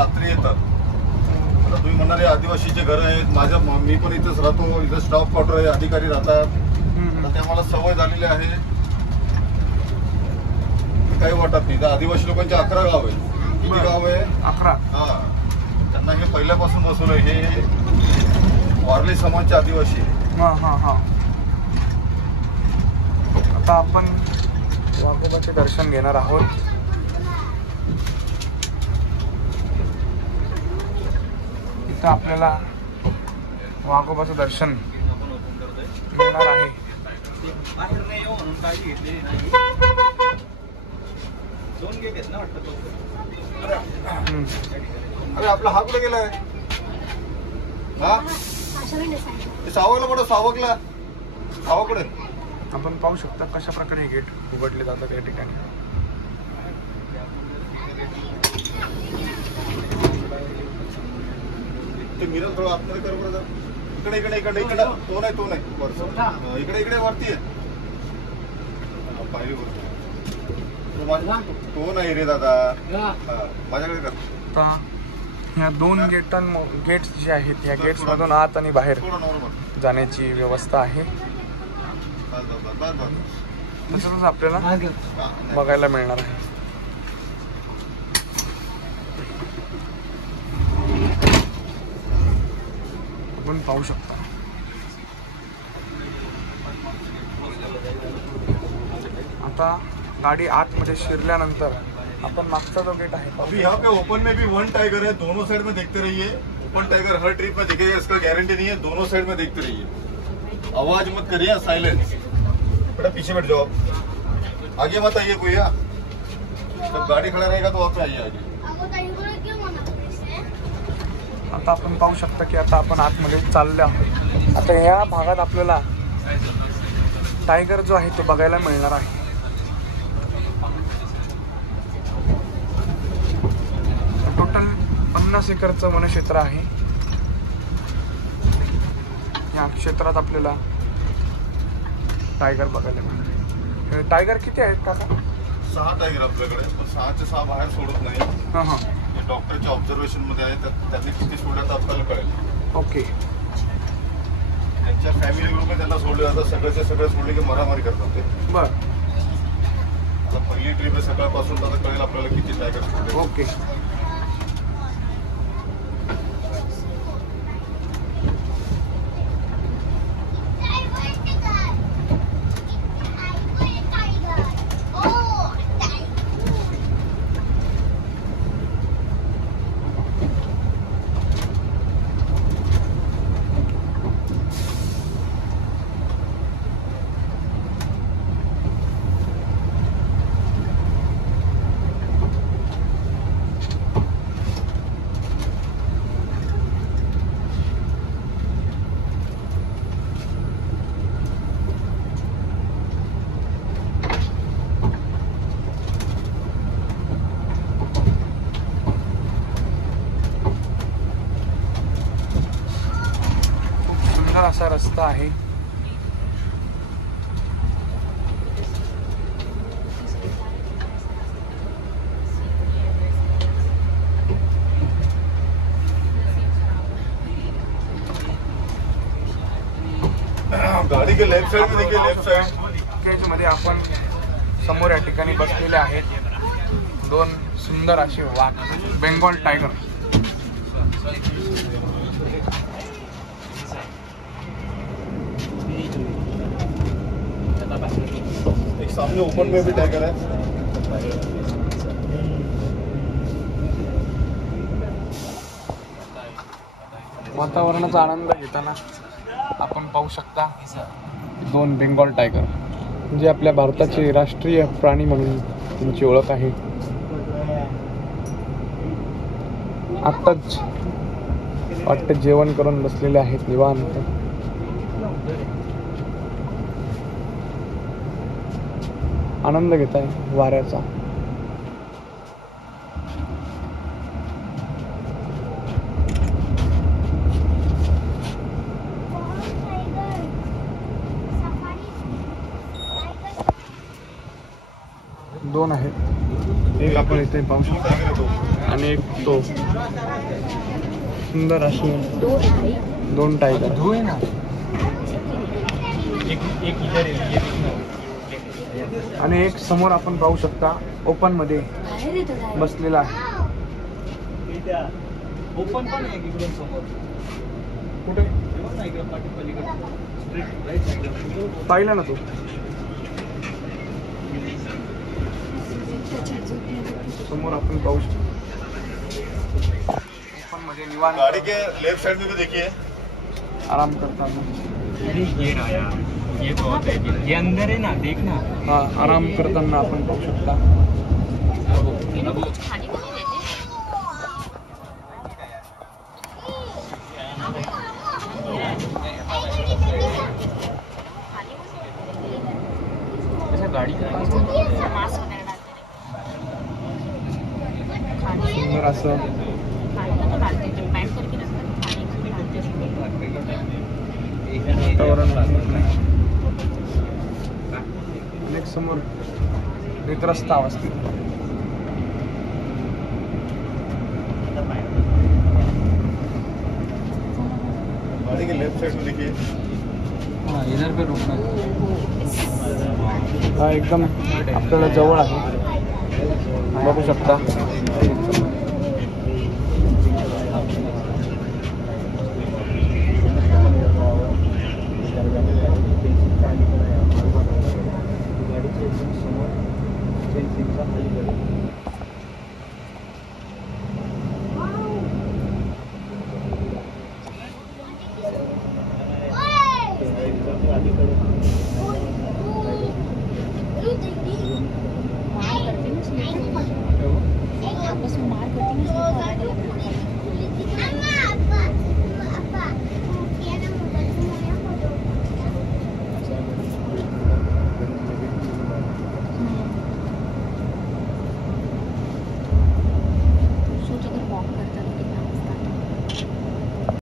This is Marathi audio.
रात्री येतात. आता तुम्ही म्हणणारे आदिवासीचे घर आहेत, मी पण इथेच राहतो, इथं स्टाफ क्वार्टर आहे, अधिकारी राहतात. तर ते मला सवय झालेली आहे, काही वाटत नाही. तर आदिवासी लोकांचे 11 गाव आहे. किती गाव आहे? 11. हा, त्यांना हे पहिल्यापासून बसवलं. हे वारली समाजचे आदिवासी. आता आपण वाघोबाचे दर्शन घेणार आहोत. इथं आपल्याला वाघोबाचं दर्शन मिळणार आहे. अरे आपला हा कुठे गेलाय? हा सावकला कुठं? सावकडे आपण पाहू शकता कशा प्रकारे हे गेट उघडले जातात या ठिकाणी. ते मिरर थोडं आतमध्ये कर बरं. इकडे तो नाही इकडे वरती आहे पायरी वरती. तो नाही रे दादा, माझ्याकडे कर. आता ह्या 2 गेट्स जे आहेत, या गेट्स मधून आत आणि बाहेर जाण्याची व्यवस्था आहे. तसंच आपल्याला बघायला मिळणार आहे. आपण पाहू शकता. आता गाडी आतमध्ये शिरल्यानंतर अपन मागचा जो गेट है, अभी यहाँ पे ओपन में भी 1 टाइगर है, दोनों साइड में देखते रहिए. ओपन टाइगर हर ट्रिप में दिखेगा, इसका गारंटी नहीं है. दोनों साइड में देखते रहिए, आवाज मत करिए, साइलेंस. बेटा पीछे बैठ जाओ, आगे मत आइए कोई. जब गाड़ी खड़ा रहेगा तो वहाँ पे आइए आगे. आता आपण पाहू शकता की आता आपण आतमध्ये चाललो आहोत. आता या भागात आपल्याला टायगर जो आहे तो बघायला मिळणार आहे. टोटल 50 एकरचं वनक्षेत्र आहे. या क्षेत्रात आपल्याला टायगर बघायला मिळणार. टायगर किती आहेत काका? 6 टायगर आपल्याकडे, पण 6 चे 6 बाहेर सोडत नाही. डॉक्टरच्या ऑब्झर्वेशन मध्ये आहे, त्यांनी किती सोडलं तर आपल्याला कळेल. ओके. त्यांच्या फॅमिली ग्रुपमध्ये त्यांना सोडले जातात. सगळेचे सगळे सोडले की मारामारी करतात ते. बरं. आता पहिली ट्रिप आहे, सकाळपासून आता कळेल आपल्याला किती टायगर सोडले. ओके. असा रस्ता आहे. गाड़ी के लेफ्ट साइड में देखिए, लेफ्ट साइड मध्ये आपण समोर या ठिकाणी बसलेले आहेत 2 सुंदर असे वाघ, बेंगॉल टायगर. एक सामने ओपन में भी टाइगर है. वातावरणाचा आनंद घेताना आपण पाहू शकता 2 बेंगॉल टायगर, जे आपल्या भारताचे राष्ट्रीय प्राणी म्हणून त्यांची ओळख आहे. आत्ताच वाटतं जेवण करून बसलेले आहेत निवांत. आनंद घेत आहे वाऱ्याचा. दोन आहेत, एक आपण इथे पाहू शकतो. आणि एक तो सुंदर अशी 2 टायगर. आणि एक समोर आपण पाहू शकता ओपन मध्ये बसलेला आहे. ओपन पण आहे इकडून समोर. कुठे पाहिला ना तू? समोर आपण पाहू शकतो ओपन मध्ये निवांत गाड़ी के लेफ्ट साइड में भी देखिए आराम करताना. ये रहा यार, ये बहुत है, ये अंदर है ना, देखना. हा आराम करताना आपण पाहू शकता. गाड़ी सुंदर असं वातावरण अनेक समोर एक रस्ता असतील. गाड़ी के लेफ्ट साइड में देखिए इधर पे रुकना. हा एकदम आपल्याला जवळ आहे बघू शकता.